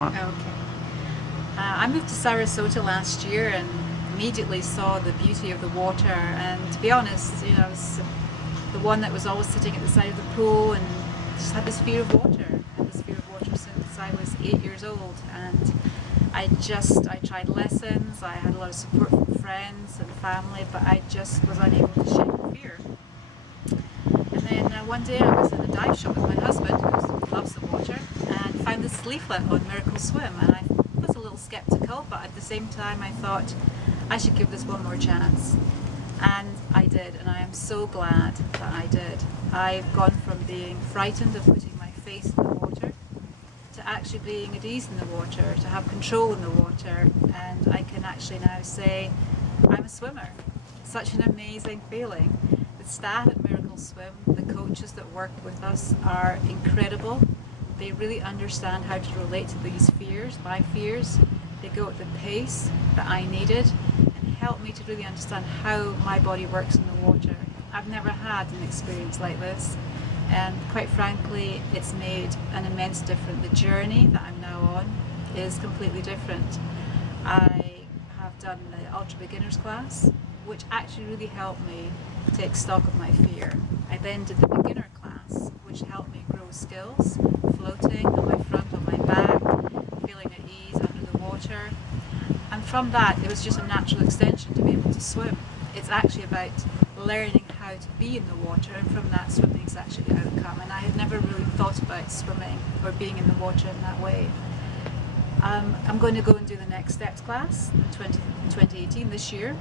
Okay. I moved to Sarasota last year and immediately saw the beauty of the water. And to be honest, I was the one that was always sitting at the side of the pool and just had this fear of water. I had this fear of water since I was 8 years old. And I tried lessons, I had a lot of support from friends and family, but I just was unable to shake the fear. And then one day I was in a dive shop with my husband, who loves the water, and found this leaflet on Miracle Swim. And I was a little skeptical, but at the same time I thought I should give this one more chance. And I did, and I am so glad that I did. I've gone from being frightened of putting my face in the water to actually being at ease in the water, to have control in the water, and I can actually now say I'm a swimmer. Such an amazing feeling. The staff at Miracle Swim, the coaches that work with us are incredible. They really understand how to relate to these fears, my fears. They go at the pace that I needed and help me to really understand how my body works in the water. I've never had an experience like this, and quite frankly it's made an immense difference. The journey that I'm now on is completely different. I have done the Ultra Beginners class, which actually really helped me take stock of my fear. I then did the beginner class, which helped me grow skills, floating on my front, on my back, feeling at ease under the water. And from that, it was just a natural extension to be able to swim. It's actually about learning how to be in the water, and from that, swimming is actually the outcome. And I had never really thought about swimming or being in the water in that way. I'm going to go and do the Next Steps class in 2018 this year.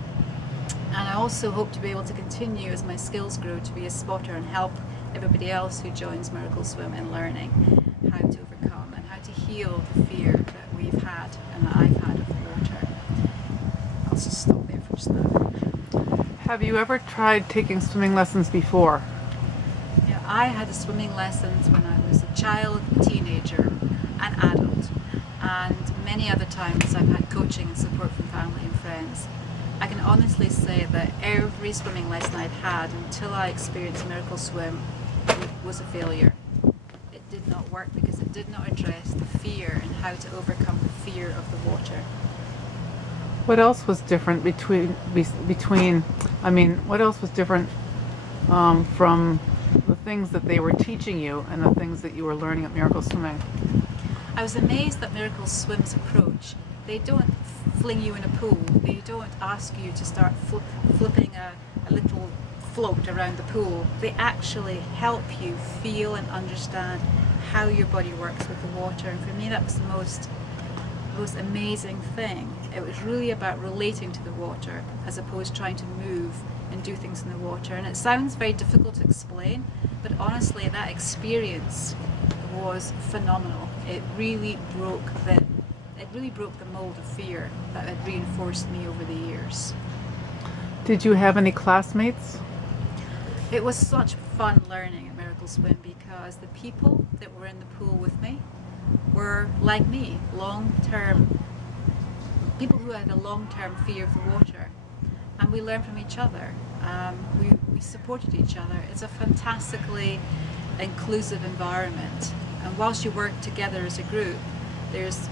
And I also hope to be able to continue as my skills grow to be a spotter and help everybody else who joins Miracle Swim in learning how to overcome and how to heal the fear that we've had and that I've had of the water. I'll just stop there for just now. Have you ever tried taking swimming lessons before? Yeah, I had swimming lessons when I was a child, a teenager, an adult, and many other times I've had coaching and support from family and friends. I can honestly say that every swimming lesson I'd had until I experienced Miracle Swim was a failure. It did not work because it did not address the fear and how to overcome the fear of the water. What else was different what else was different from the things that they were teaching you and the things that you were learning at Miracle Swimming? I was amazed at Miracle Swim's approach. They don't fling you in a pool. They don't ask you to start flipping a little float around the pool. They actually help you feel and understand how your body works with the water. And for me, that was the most amazing thing. It was really about relating to the water as opposed to trying to move and do things in the water. And it sounds very difficult to explain, but honestly, that experience was phenomenal. It really broke the mold of fear that had reinforced me over the years. Did you have any classmates? It was such fun learning at Miracle Swim because the people that were in the pool with me were like me, people who had a long-term fear of the water, and we learned from each other. We supported each other. It's a fantastically inclusive environment, and whilst you work together as a group, there's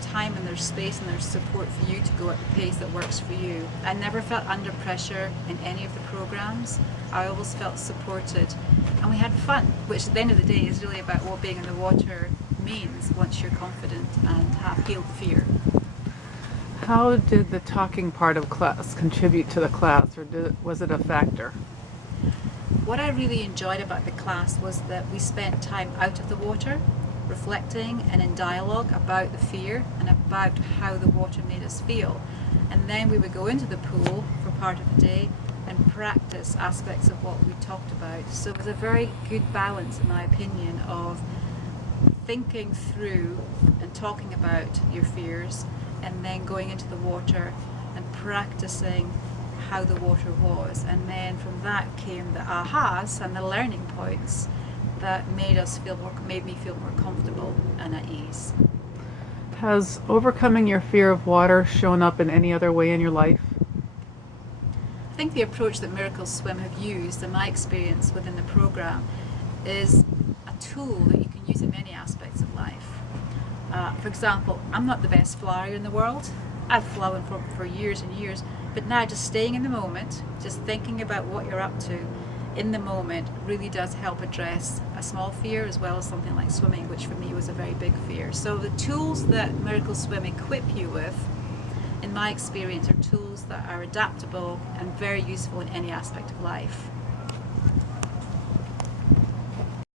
time and there's space and there's support for you to go at the pace that works for you. I never felt under pressure in any of the programs. I always felt supported, and we had fun, which at the end of the day is really about what being in the water means once you're confident and have healed fear. How did the talking part of class contribute to the class, or was it a factor? What I really enjoyed about the class was that we spent time out of the water, reflecting and in dialogue about the fear and about how the water made us feel. And then we would go into the pool for part of the day and practice aspects of what we talked about. So it was a very good balance, in my opinion, of thinking through and talking about your fears and then going into the water and practicing how the water was. And then from that came the ahas and the learning points that made me feel more comfortable and at ease. Has overcoming your fear of water shown up in any other way in your life? I think the approach that Miracle Swim have used, in my experience within the program, is a tool that you can use in many aspects of life. For example, I'm not the best flyer in the world. I've flown for years and years, but now just staying in the moment, just thinking about what you're up to in the moment really does help address a small fear as well as something like swimming, which for me was a very big fear. So the tools that Miracle Swim equip you with, in my experience, are tools that are adaptable and very useful in any aspect of life.